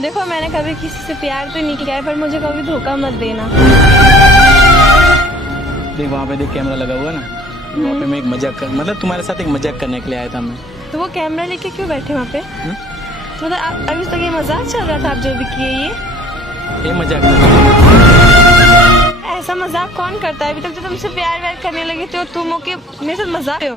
देखो मैंने कभी किसी से प्यार तो नहीं किया है, पर मुझे कभी धोखा मत देना। देख वहाँ पे देख कैमरा लगा हुआ ना, वहाँ पे मैं एक मजाक कर मतलब तुम्हारे साथ एक मजाक करने के लिए आया था मैं। तो वो कैमरा लेके क्यों बैठे वहाँ पे? मतलब आप अभी तक ये मजाक चल रहा था, आप जो भी किए ये मजाक था। ऐसा मजाक कौन करता है? अभी तक तो तुमसे प्यार व्यार करने लगे थे और तुम होके मेरे साथ मजाक हो।